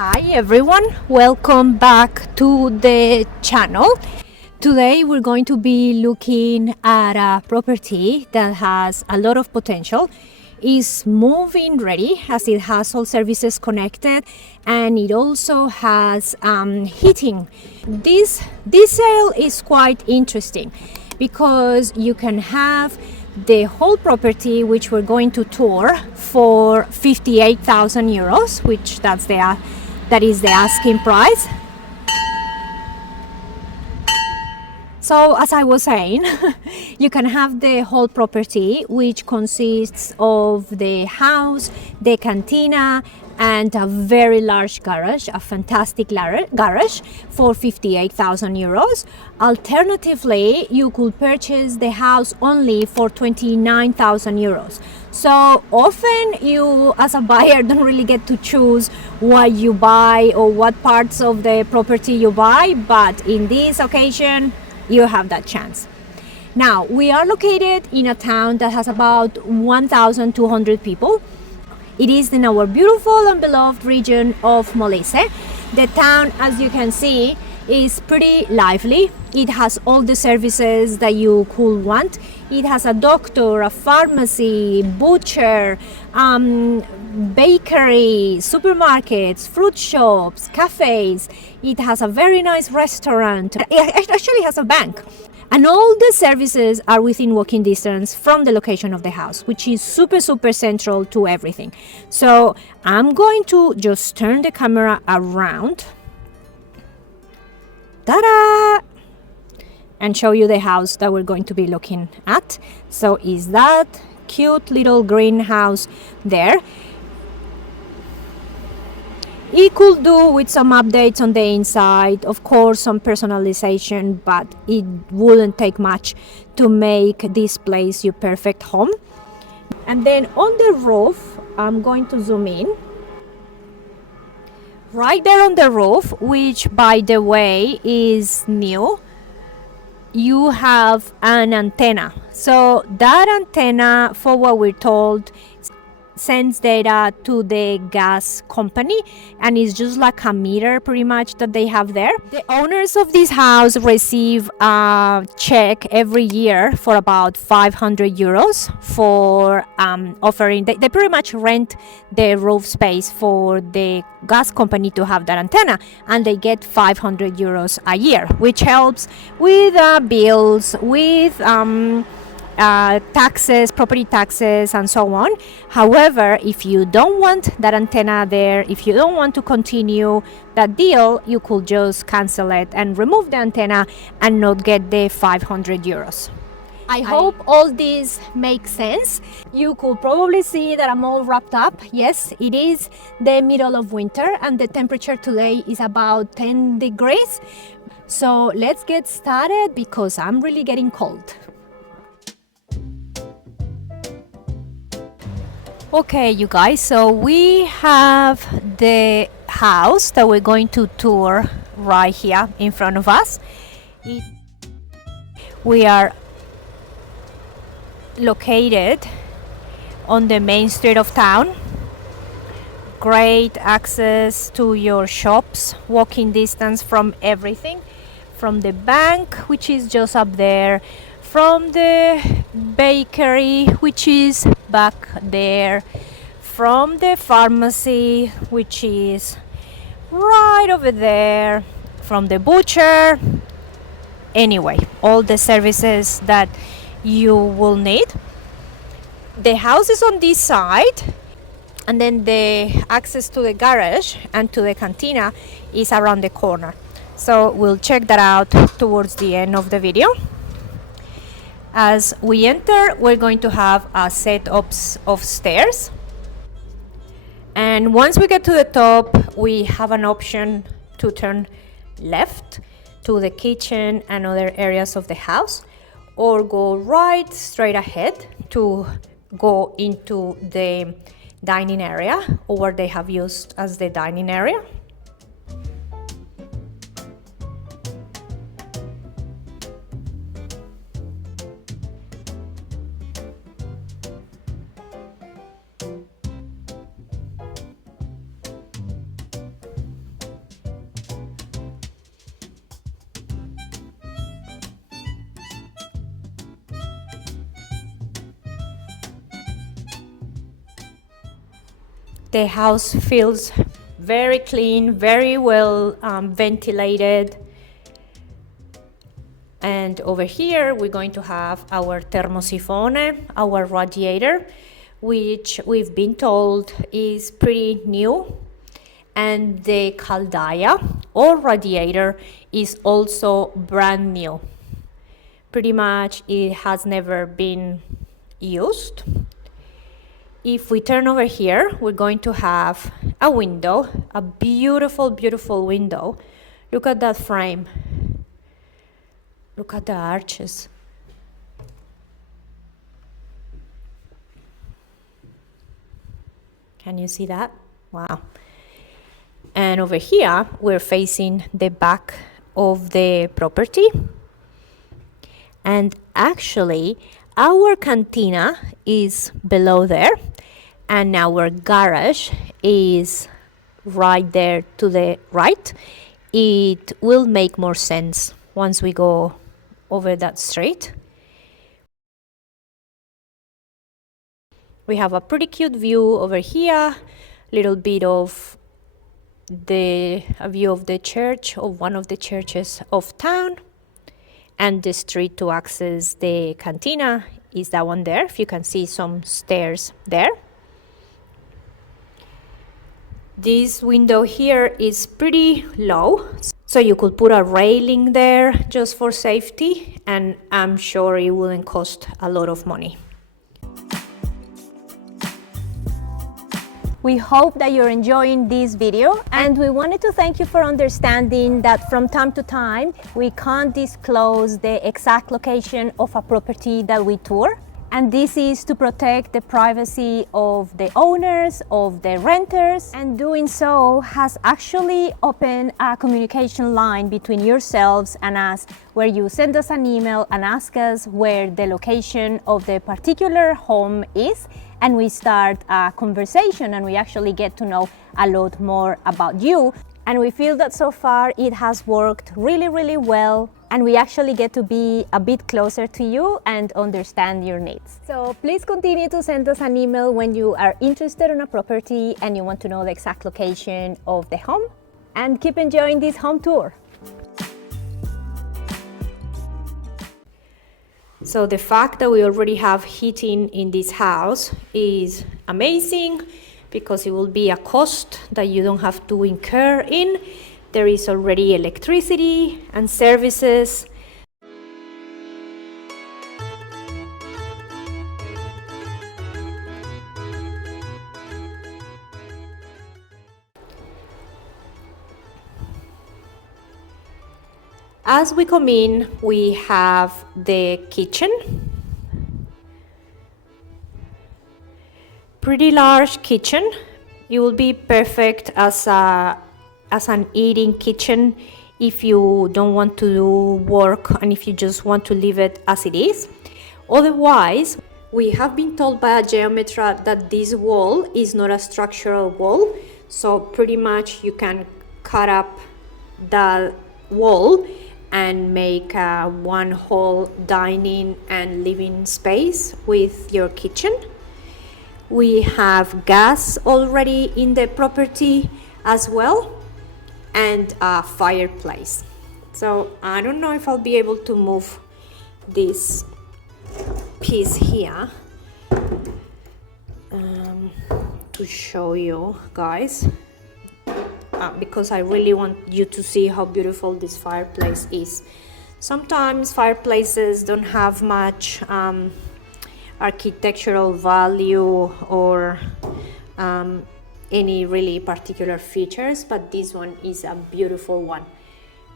Hi everyone, welcome back to the channel. Today we're going to be looking at a property that has a lot of potential. It's move-in ready as it has all services connected and it also has heating. This sale is quite interesting because you can have the whole property, which we're going to tour, for 58,000 euros, which that is the asking price. So as I was saying, you can have the whole property, which consists of the house, the cantina, and a very large garage, a fantastic garage, for 58,000 euros. Alternatively, you could purchase the house only for 29,000 euros. So often you as a buyer don't really get to choose what you buy or what parts of the property you buy, but in this occasion you have that chance. Now, we are located in a town that has about 1,200 people. It is in our beautiful and beloved region of Molise. The town, as you can see, is pretty lively. It has all the services that you could want. It has a doctor, a pharmacy, butcher, bakery, supermarkets, fruit shops, cafes. It has a very nice restaurant. It actually has a bank. And all the services are within walking distance from the location of the house, which is super central to everything. So I'm going to just turn the camera around. Ta-da! And show you the house that we're going to be looking at. So is that cute little greenhouse there. It could do with some updates on the inside, of course some personalization, but it wouldn't take much to make this place your perfect home. And then on the roof, I'm going to zoom in. Right there on the roof, which by the way is new, you have an antenna. So that antenna, for what we're told, sends data to the gas company, and it's just like a meter pretty much that they have there. The owners of this house receive a check every year for about 500 euros for offering. They pretty much rent the roof space for the gas company to have that antenna, and they get 500 euros a year, which helps with bills, with taxes, property taxes, and so on. However, if you don't want that antenna there, if you don't want to continue that deal, you could just cancel it and remove the antenna and not get the 500 euros. I hope all this makes sense. You could probably see that I'm all wrapped up. Yes, it is the middle of winter and the temperature today is about 10 degrees. So let's get started because I'm really getting cold. Okay, you guys, so we have the house that we're going to tour right here in front of us. We are located on the main street of town. Great access to your shops, walking distance from everything, from the bank, which is just up there, from the bakery, which is back there, from the pharmacy, which is right over there, from the butcher. Anyway, all the services that you will need. The house is on this side, and then the access to the garage and to the cantina is around the corner. So we'll check that out towards the end of the video. As we enter, we're going to have a set of stairs. And once we get to the top, we have an option to turn left to the kitchen and other areas of the house, or go right straight ahead to go into the dining area, or what they have used as the dining area. The house feels very clean, very well ventilated. And over here, we're going to have our termosifone, our radiator, which we've been told is pretty new. And the caldaya or radiator is also brand new. Pretty much it has never been used. If we turn over here, we're going to have a window, a beautiful, beautiful window. Look at that frame. Look at the arches. Can you see that? Wow. And over here, we're facing the back of the property. And actually, our cantina is below there. And our garage is right there to the right. It will make more sense once we go over that street. We have a pretty cute view over here, little bit of a view of the church, of one of the churches of town, and the street to access the cantina is that one there. If you can see some stairs there. This window here is pretty low, so you could put a railing there just for safety, and I'm sure it wouldn't cost a lot of money. We hope that you're enjoying this video, and we wanted to thank you for understanding that from time to time we can't disclose the exact location of a property that we tour. And this is to protect the privacy of the owners, of the renters, and doing so has actually opened a communication line between yourselves and us, where you send us an email and ask us where the location of the particular home is, and we start a conversation and we actually get to know a lot more about you. And we feel that so far it has worked really, really well, and we actually get to be a bit closer to you and understand your needs. So please continue to send us an email when you are interested in a property and you want to know the exact location of the home, and keep enjoying this home tour. So the fact that we already have heating in this house is amazing, because it will be a cost that you don't have to incur in. There is already electricity and services. As we come in, we have the kitchen. Pretty large kitchen. It will be perfect as an eating kitchen if you don't want to do work and if you just want to leave it as it is. Otherwise, we have been told by a geometra that this wall is not a structural wall, so pretty much you can cut up the wall and make a one whole dining and living space with your kitchen. We have gas already in the property as well, and a fireplace. So I don't know if I'll be able to move this piece here to show you guys, because I really want you to see how beautiful this fireplace is. Sometimes fireplaces don't have much architectural value or any really particular features, but this one is a beautiful one.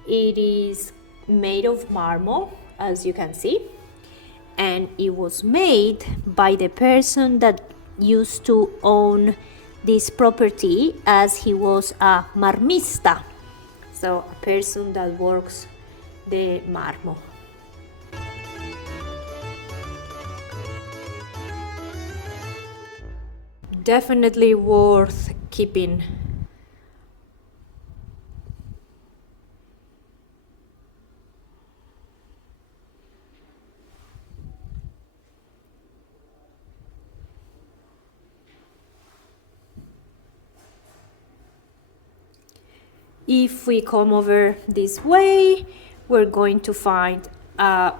It is made of marble, as you can see, and it was made by the person that used to own this property, as he was a marmista, so a person that works the marble. Definitely worth keeping. If we come over this way, we're going to find an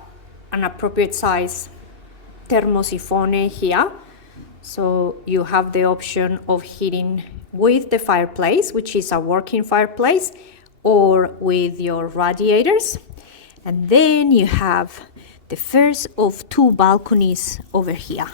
appropriate size thermosifone here. So you have the option of heating with the fireplace, which is a working fireplace, or with your radiators. And then you have the first of two balconies over here.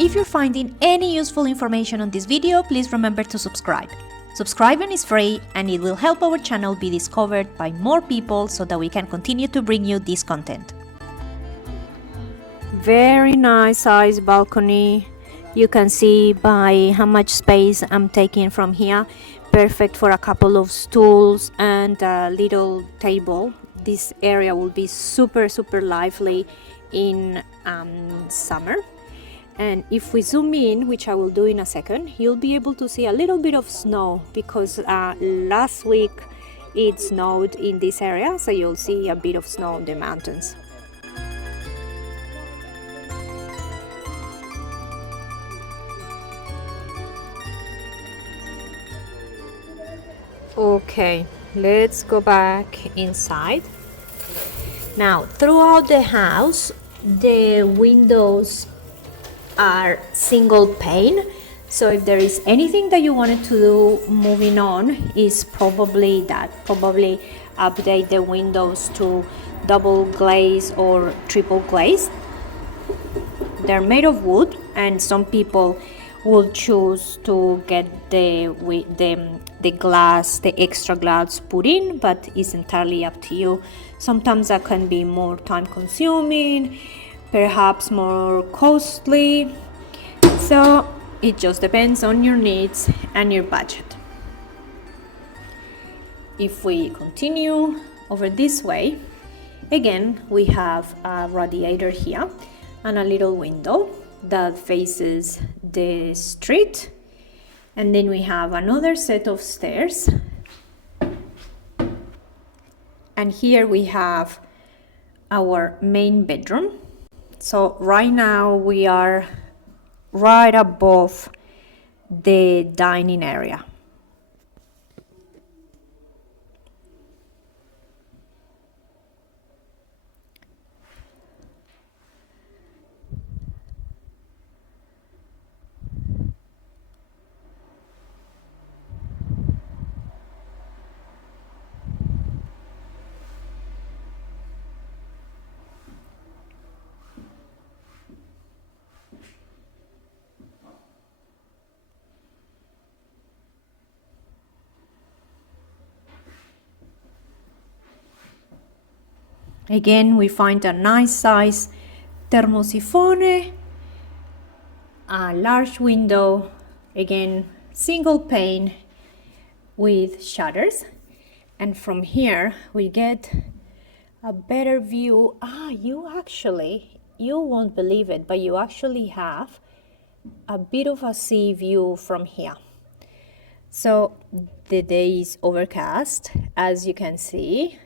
If you're finding any useful information on this video, please remember to subscribe. Subscribing is free and it will help our channel be discovered by more people so that we can continue to bring you this content. Very nice size balcony. You can see by how much space I'm taking from here. Perfect for a couple of stools and a little table. This area will be super lively in summer. And if we zoom in, which I will do in a second, you'll be able to see a little bit of snow because last week it snowed in this area, so you'll see a bit of snow on the mountains. Okay, let's go back inside. Now, throughout the house, the windows are single pane, so if there is anything that you wanted to do moving on is probably update the windows to double glaze or triple glaze. They're made of wood, and some people will choose to get the glass, the extra glass put in, but it's entirely up to you. Sometimes that can be more time consuming, perhaps more costly, so it just depends on your needs and your budget. If we continue over this way, again we have a radiator here and a little window that faces the street, and then we have another set of stairs, and here we have our main bedroom. So right now we are right above the dining area. Again, we find a nice size thermosifone, a large window, again single pane with shutters, and from here we get a better view. You won't believe it, but you actually have a bit of a sea view from here. So the day is overcast, as you can see,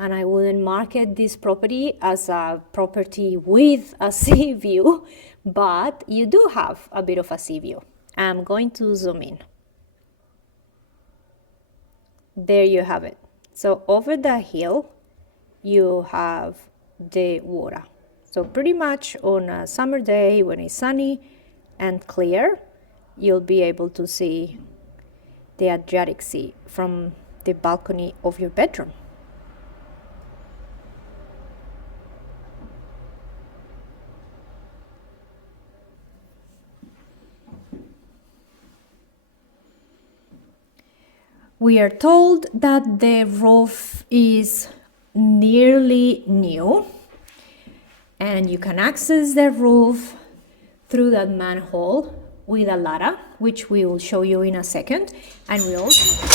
and I wouldn't market this property as a property with a sea view, but you do have a bit of a sea view. I'm going to zoom in. There you have it. So over the hill you have the water. So pretty much on a summer day when it's sunny and clear, you'll be able to see the Adriatic Sea from the balcony of your bedroom. We are told that the roof is nearly new, and you can access the roof through that manhole with a ladder, which we will show you in a second. And we also...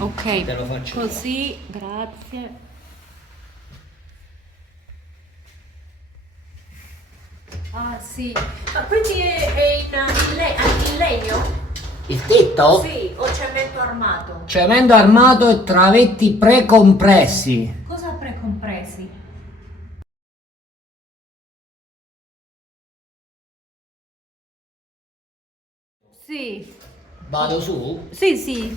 Ok, così, grazie. Ah, sì. Ma quindi è in legno? Il tetto? Sì, o cemento armato? Cemento armato e travetti precompressi. Cosa precompressi? Sì. Vado su? Sì, sì.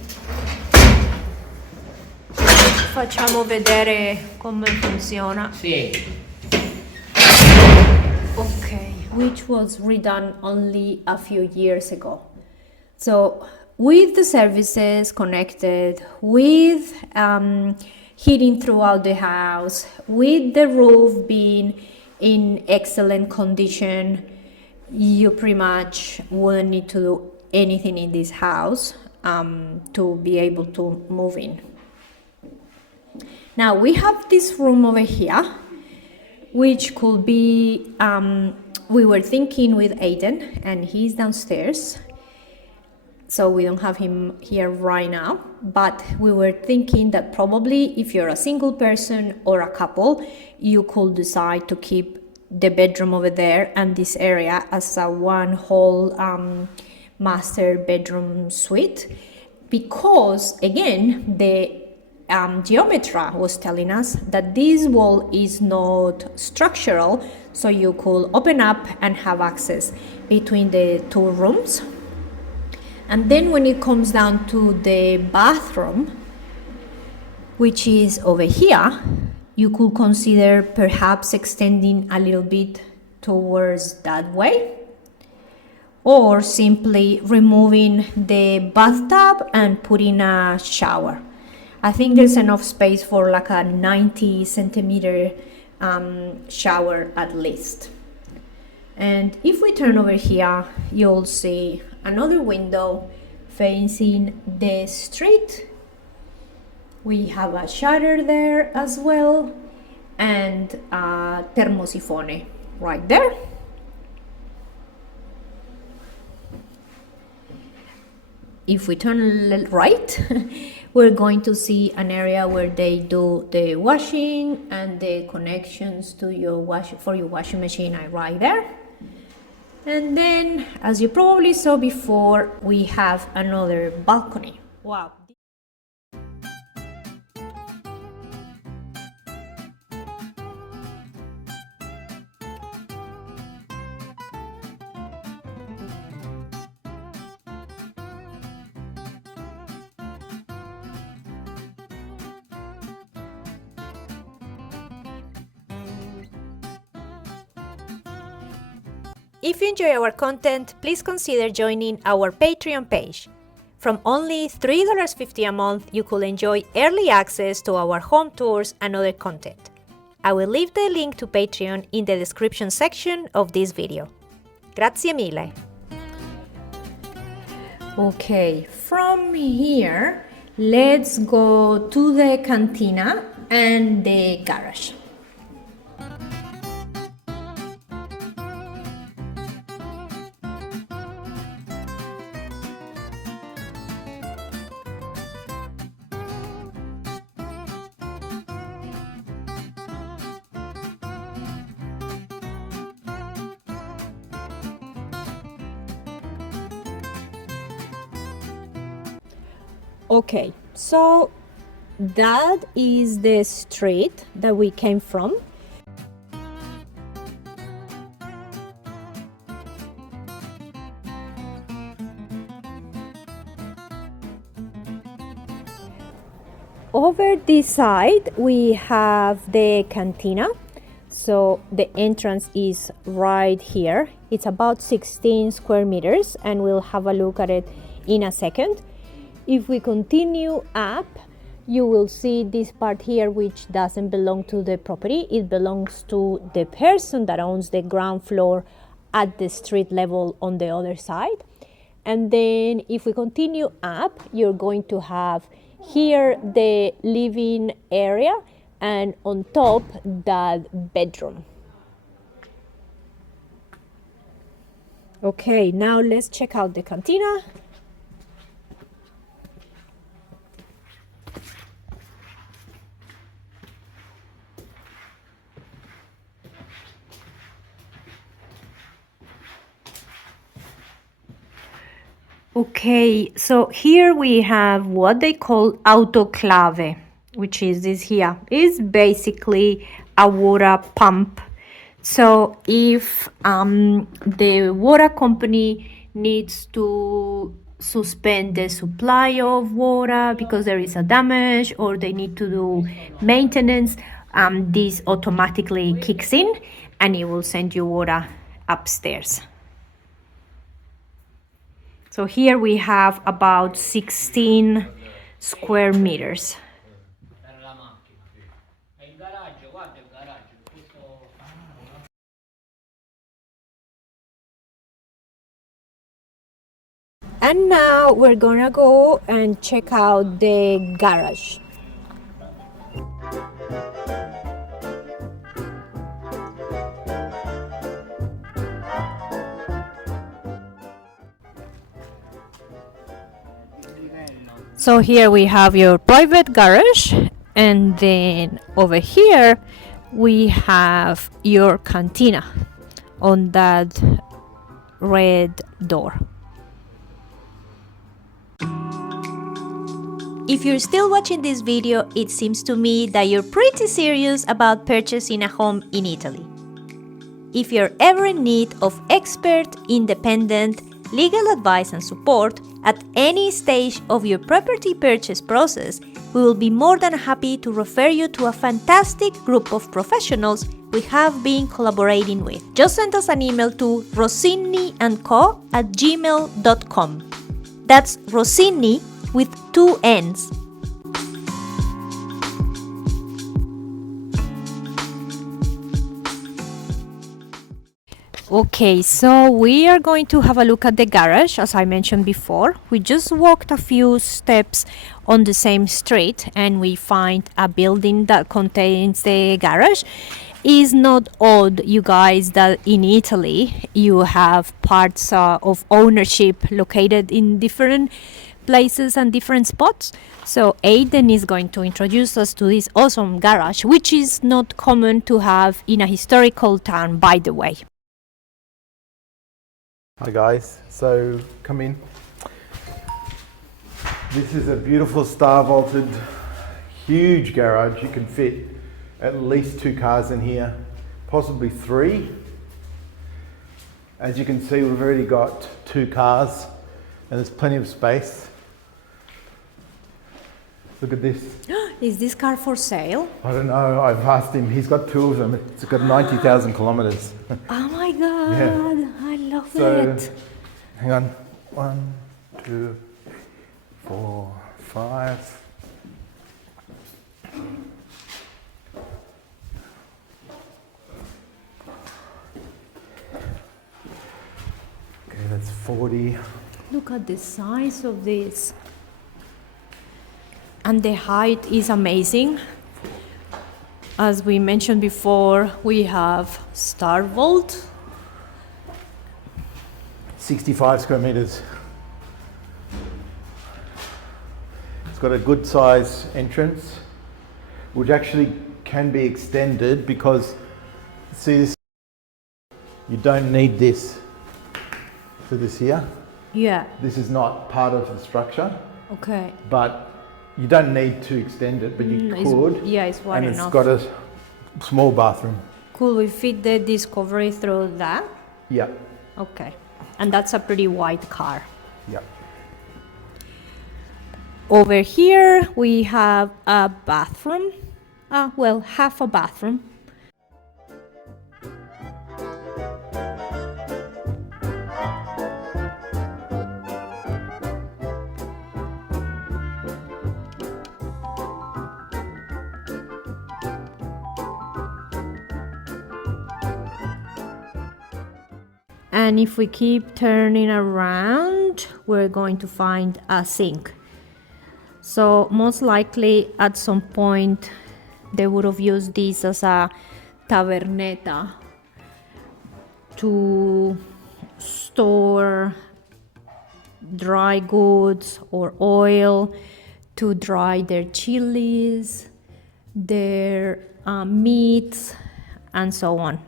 Facciamo vedere come funziona. Sì. Okay, which was redone only a few years ago. So, with the services connected, with heating throughout the house, with the roof being in excellent condition, you pretty much wouldn't need to do anything in this house to be able to move in. Now, we have this room over here which could be we were thinking with Aiden, and he's downstairs, so we don't have him here right now, but we were thinking that probably if you're a single person or a couple, you could decide to keep the bedroom over there and this area as a one whole master bedroom suite, because again the Geometra was telling us that this wall is not structural, so you could open up and have access between the two rooms. And then when it comes down to the bathroom, which is over here, you could consider perhaps extending a little bit towards that way, or simply removing the bathtub and putting a shower. I think there's enough space for like a 90 centimeter shower at least. And if we turn over here, you'll see another window facing the street. We have a shutter there as well, and a termosifone right there. If we turn right, we're going to see an area where they do the washing and the connections to your washing machine are right there. And then, as you probably saw before, we have another balcony. Wow. If you enjoy our content, please consider joining our Patreon page. From only $3.50 a month, you could enjoy early access to our home tours and other content. I will leave the link to Patreon in the description section of this video. Grazie mille! Okay, from here, let's go to the cantina and the garage. Okay, so that is the street that we came from. Over this side we have the cantina. So the entrance is right here. It's about 16 square meters, and we'll have a look at it in a second. If we continue up, you will see this part here, which doesn't belong to the property. It belongs to the person that owns the ground floor at the street level on the other side. And then if we continue up, you're going to have here the living area, and on top that bedroom. Okay, now let's check out the cantina. Okay, so here we have what they call autoclave, which is this here. Is basically a water pump. So if the water company needs to suspend the supply of water because there is a damage or they need to do maintenance, this automatically kicks in and it will send you water upstairs. So here we have about 16 square meters. And now we're gonna go and check out the garage. So here we have your private garage, and then over here we have your cantina on that red door. If you're still watching this video, it seems to me that you're pretty serious about purchasing a home in Italy. If you're ever in need of expert, independent, legal advice and support at any stage of your property purchase process, we will be more than happy to refer you to a fantastic group of professionals we have been collaborating with. Just send us an email to rossiniandco@gmail.com. That's Rossini with 2 N's. Okay, so we are going to have a look at the garage, as I mentioned before. We just walked a few steps on the same street and we find a building that contains the garage. It's not odd, you guys, that in Italy you have parts of ownership located in different places and different spots. So Aiden is going to introduce us to this awesome garage, which is not common to have in a historical town, by the way. Hi guys, so come in. This is a beautiful star vaulted, huge garage. You can fit at least 2 cars in here, possibly 3. As you can see, we've already got 2 cars and there's plenty of space. Look at this. Is this car for sale? I don't know, I've asked him, he's got 2 of them. It's got 90,000 kilometers. Oh my god, Yeah. I love So, it. hang on. 1, 2, 4, 5. Okay, that's 40. Look at the size of this. And the height is amazing. As we mentioned before, we have star vault. 65 square meters. It's got a good size entrance, which actually can be extended because, see this, you don't need this for this here. Yeah, This is not part of the structure, okay. but you don't need to extend it, but you could. It's wide and enough. it's got a small bathroom. Could we fit the Discovery through that? Yeah, Okay. And that's a pretty wide car. yeah. Over here we have a bathroom. Well, half a bathroom. And if we keep turning around, we're going to find a sink. So most likely at some point they would have used this as a tavernetta to store dry goods or oil, to dry their chilies, their meats, and so on.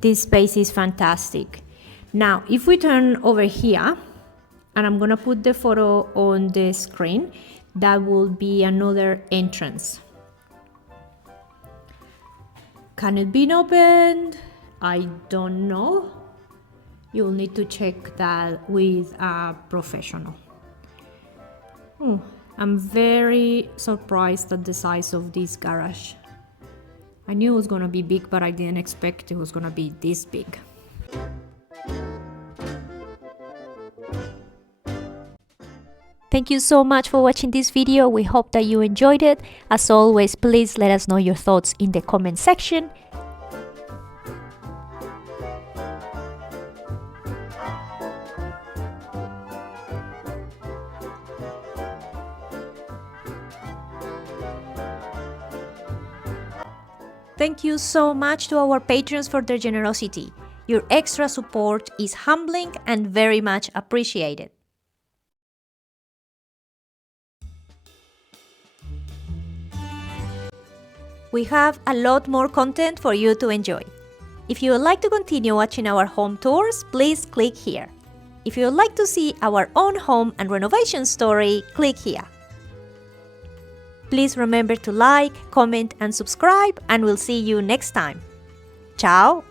This space is fantastic. Now, if we turn over here and I'm gonna put the photo on the screen. That will be another entrance. Can it be opened? I don't know. You'll need to check that with a professional. I'm very surprised at the size of this garage. I knew it was gonna be big, but I didn't expect it was gonna be this big. Thank you so much for watching this video. We hope that you enjoyed it. As always, please let us know your thoughts in the comment section. Thank you so much to our patrons for their generosity. Your extra support is humbling and very much appreciated. We have a lot more content for you to enjoy. If you would like to continue watching our home tours, please click here. If you would like to see our own home and renovation story, click here. Please remember to like, comment and subscribe, and we'll see you next time. Ciao!